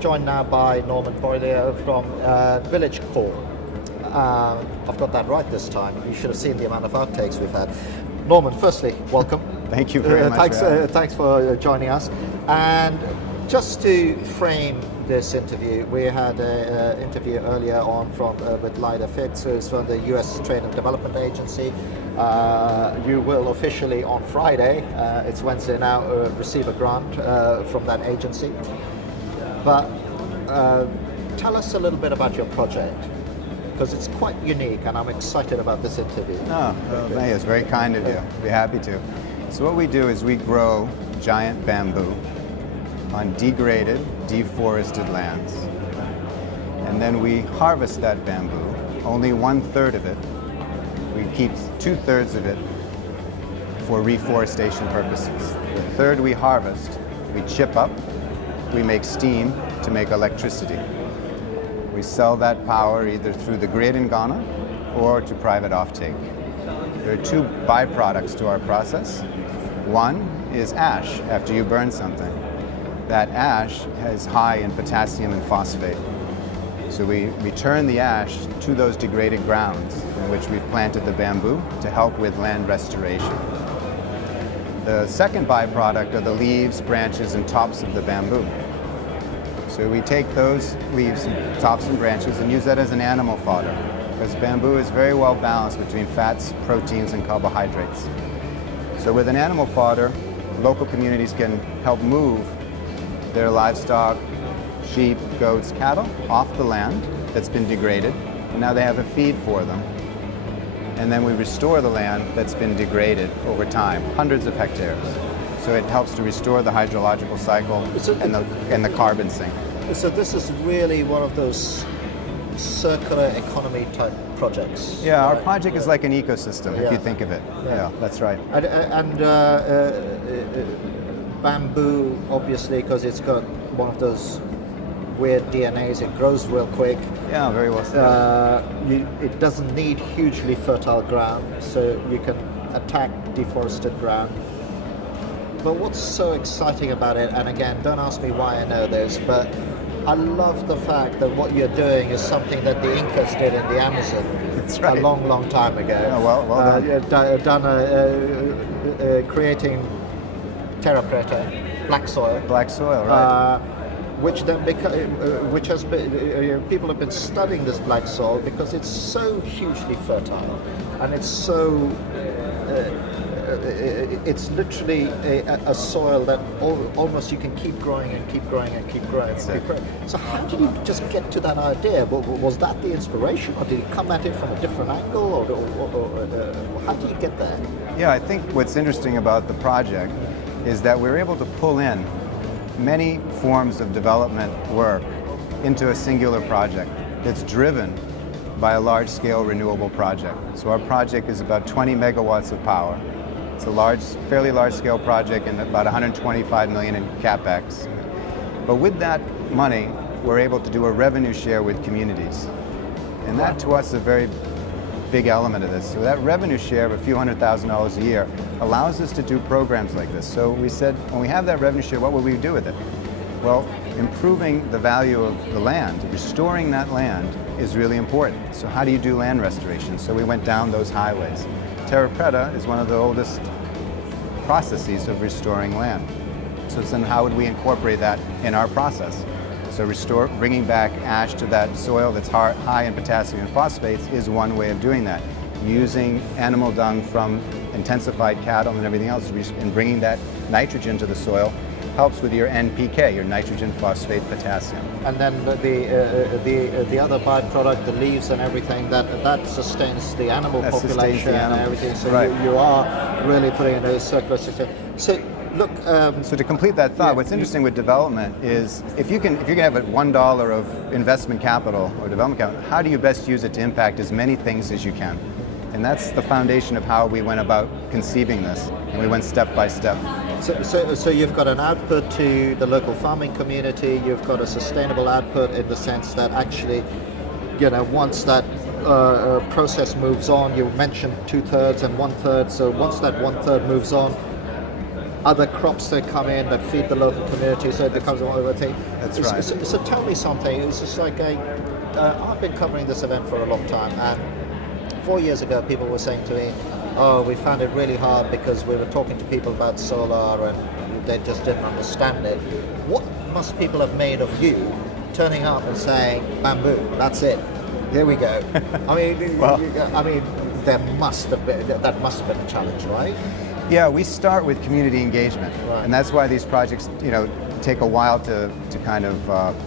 joined now by Norman Beaulieu from Villagecorps. I've got that right this time. You should have seen the amount of outtakes we've had. Norman, firstly, welcome. Thank you very much. Thanks for joining us. And just to frame this interview, we had an interview earlier on with Lyda Fitz, who's from the US Trade and Development Agency. You will officially on Friday, it's Wednesday now, receive a grant from that agency. But tell us a little bit about your project, because it's quite unique and I'm excited about this interview. Oh, well, thank you. It's very kind of you. I'd be happy to. So what we do is we grow giant bamboo on degraded, deforested lands. And then we harvest that bamboo, only 1/3 of it. We keep 2/3 of it for reforestation purposes. The third we harvest, we chip up, we make steam to make electricity. We sell that power either through the grid in Ghana or to private offtake. There are two byproducts to our process. One is ash after you burn something. That ash is high in potassium and phosphate. So we return the ash to those degraded grounds in which we've planted the bamboo to help with land restoration. The second byproduct are the leaves, branches, and tops of the bamboo. So we take those leaves, tops, and branches and use that as an animal fodder, because bamboo is very well balanced between fats, proteins, and carbohydrates. So with an animal fodder, local communities can help move their livestock, sheep, goats, cattle off the land that's been degraded, and now they have a feed for them. And then we restore the land that's been degraded over time, hundreds of hectares. So it helps to restore the hydrological cycle and the carbon sink. So this is really one of those circular economy type projects. Yeah, our project is like an ecosystem, if you think of it. Yeah, that's right. And bamboo, obviously, because it's got one of those weird DNAs, it grows real quick. Yeah, very well said. It doesn't need hugely fertile ground, so you can attack deforested ground. But what's so exciting about it, and again, don't ask me why I know this, but I love the fact that what you're doing is something that the Incas did in the Amazon. That's right. A long, long time ago. Oh, well done. Creating terra preta, black soil. Black soil, right. Which then which has been, people have been studying this black soil because it's so hugely fertile, and it's so. It's literally a soil that almost you can keep growing and keep growing and keep growing. And keep growing. So how did you just get to that idea? Was that the inspiration, or did you come at it from a different angle, or how did you get there? Yeah, I think what's interesting about the project is that we're able to pull in many forms of development work into a singular project that's driven by a large-scale renewable project. So our project is about 20 megawatts of power. It's a fairly large-scale project and about 125 million in capex. But with that money, we're able to do a revenue share with communities. And that to us is a very big element of this. So that revenue share of a few $100,000 a year allows us to do programs like this. So we said, when we have that revenue share, what will we do with it? Well, improving the value of the land, restoring that land is really important. So how do you do land restoration? So we went down those highways. Terra preta is one of the oldest processes of restoring land. So then how would we incorporate that in our process? So bringing back ash to that soil that's high in potassium and phosphates is one way of doing that. Using animal dung from intensified cattle and everything else and bringing that nitrogen to the soil helps with your NPK, your nitrogen, phosphate, potassium. And then the other byproduct, the leaves and everything, that sustains the animal population and everything. So right. you are really putting in a circular system. So look. So to complete that thought, what's interesting with development is if you can have $1 of investment capital or development capital, how do you best use it to impact as many things as you can? And that's the foundation of how we went about conceiving this, and we went step by step. So you've got an output to the local farming community, you've got a sustainable output in the sense that actually, once that process moves on, you mentioned 2/3 and 1/3, so once that 1/3 moves on, other crops that come in that feed the local community, so it becomes one of the thing. That's right. So tell me something. It's just like I've been covering this event for a long time, and 4 years ago, people were saying to me, "Oh, we found it really hard because we were talking to people about solar and they just didn't understand it." What must people have made of you turning up and saying, "Bamboo, that's it. Here we go"? I mean, Well, that must have been a challenge, right? Yeah, we start with community engagement, Right. and that's why these projects, take a while to kind of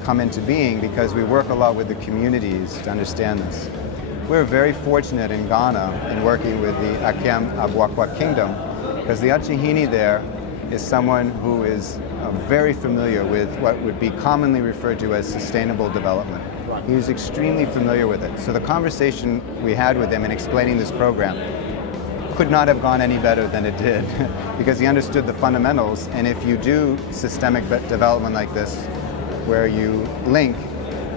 come into being, because we work a lot with the communities to understand this. We're very fortunate in Ghana in working with the Akem Abwakwa Kingdom, because the Achihini there is someone who is very familiar with what would be commonly referred to as sustainable development. Right. He was extremely familiar with it. So the conversation we had with him in explaining this program could not have gone any better than it did, because he understood the fundamentals. And if you do systemic development like this, where you link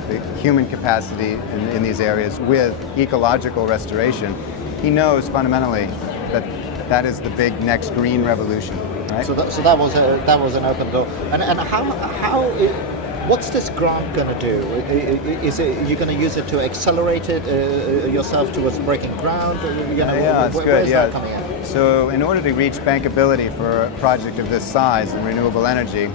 the human capacity in these areas with ecological restoration, he knows fundamentally that that is the big next green revolution. Right? So that was an open door. And what's this grant going to do? Is it you're going to use it to accelerate it yourself towards breaking ground? Yeah, it's where good. is Yeah. that coming in? So in order to reach bankability for a project of this size in renewable energy,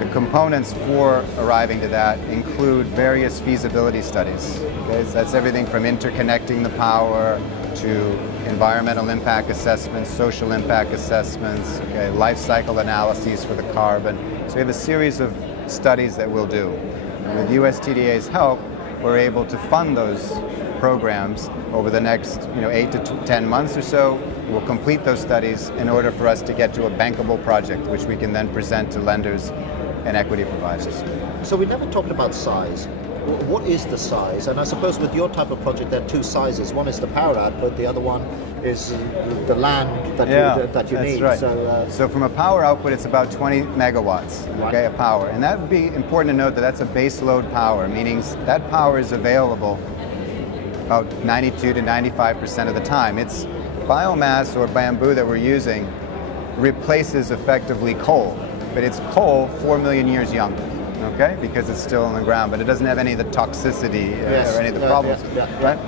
the components for arriving to that include various feasibility studies. Okay? So that's everything from interconnecting the power to environmental impact assessments, social impact assessments, okay, life cycle analyses for the carbon. So we have a series of studies that we'll do. And with USTDA's help, we're able to fund those programs over the next 8 to 10 months or so. We'll complete those studies in order for us to get to a bankable project, which we can then present to lenders and equity providers. So we never talked about size. What is the size? And I suppose with your type of project, there are two sizes. One is the power output, the other one is the land that you that's need. Right. So from a power output, it's about 20 megawatts, okay, of power. And that would be important to note that that's a base load power, meaning that power is available about 92 to 95% of the time. It's biomass or bamboo that we're using replaces effectively coal, but it's coal 4 million years young. Okay, because it's still in the ground, but it doesn't have any of the toxicity or any of the problems, right?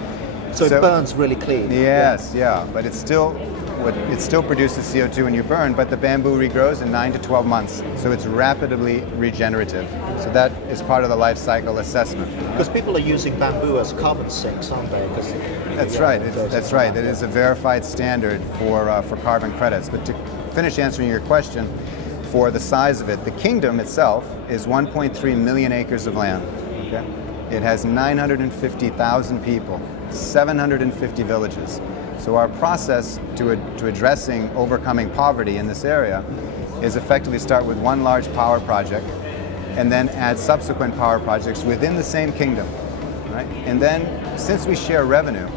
So it burns really clean. Yes, but it still produces CO2 when you burn, but the bamboo regrows in 9 to 12 months, so it's rapidly regenerative. So that is part of the life cycle assessment. Because people are using bamboo as carbon sinks, aren't they? That's right. That's right. It is a verified standard for carbon credits. But to finish answering your question, for the size of it, the kingdom itself is 1.3 million acres of land. Okay? It has 950,000 people, 750 villages. So our process to addressing overcoming poverty in this area is effectively start with one large power project and then add subsequent power projects within the same kingdom. Right? And then, since we share revenue,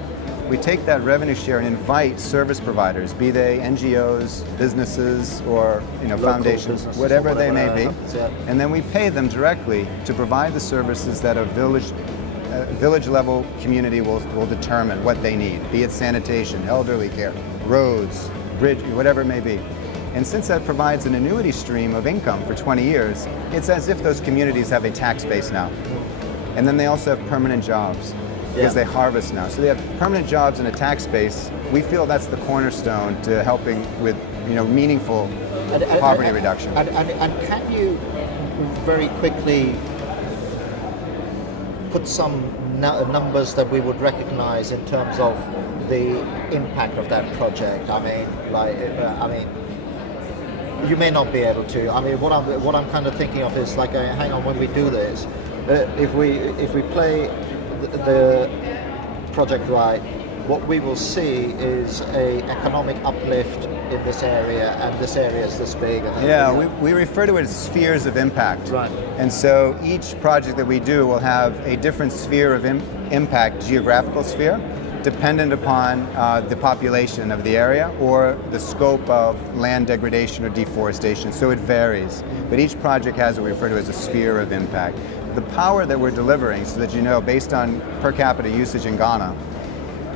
we take that revenue share and invite service providers, be they NGOs, businesses, or foundations, whatever they may be, and then we pay them directly to provide the services that a village level community will determine what they need, be it sanitation, elderly care, roads, bridge, whatever it may be. And since that provides an annuity stream of income for 20 years, it's as if those communities have a tax base now. And then they also have permanent jobs, because they harvest now. So they have permanent jobs and a tax base. We feel that's the cornerstone to helping with meaningful poverty reduction. And can you very quickly put some numbers that we would recognize in terms of the impact of that project? You may not be able to. I mean, what I'm kind of thinking of is like, hang on, when we do this, if we play the project right, what we will see is a economic uplift in this area, and this area is this big. We refer to it as spheres of impact. Right. And so each project that we do will have a different sphere of impact, geographical sphere, dependent upon the population of the area or the scope of land degradation or deforestation. So it varies. But each project has what we refer to as a sphere of impact. The power that we're delivering, so that based on per capita usage in Ghana,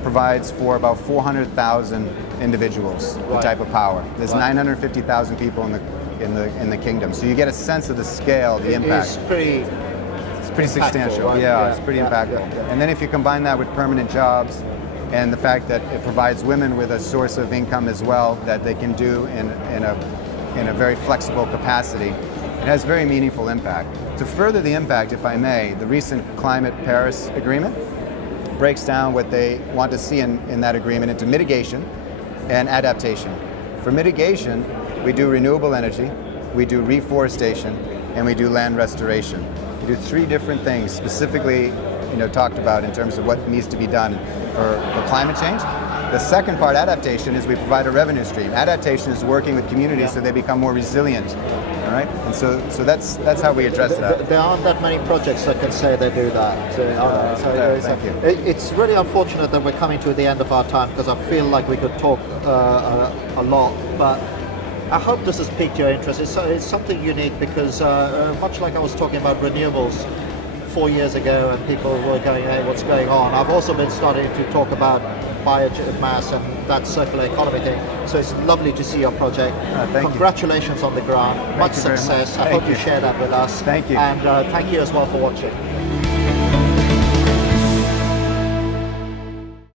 provides for about 400,000 individuals the type of power. There's 950,000 people in the in the kingdom. So you get a sense of the scale, the impact. It's pretty It's pretty substantial. right? Yeah, it's pretty impactful. yeah. And then if you combine that with permanent jobs and the fact that it provides women with a source of income as well that they can do in a very flexible capacity, it has very meaningful impact. To further the impact, if I may, the recent Climate Paris Agreement breaks down what they want to see in that agreement into mitigation and adaptation. For mitigation, we do renewable energy, we do reforestation, and we do land restoration. We do 3 different things specifically talked about in terms of what needs to be done for climate change. The second part, adaptation, is we provide a revenue stream. Adaptation is working with communities so they become more resilient. All right, and so that's how we address that. There aren't that many projects that can say they do that. Thank you. It's really unfortunate that we're coming to the end of our time because I feel like we could talk a lot, but I hope this has piqued your interest. It's something unique because much like I was talking about renewables 4 years ago and people were going, hey, what's going on? I've also been starting to talk about biomass and that circular economy thing. So it's lovely to see your project. Congratulations on the grant. Much success. I hope you share that with us. Thank you. And thank you as well for watching.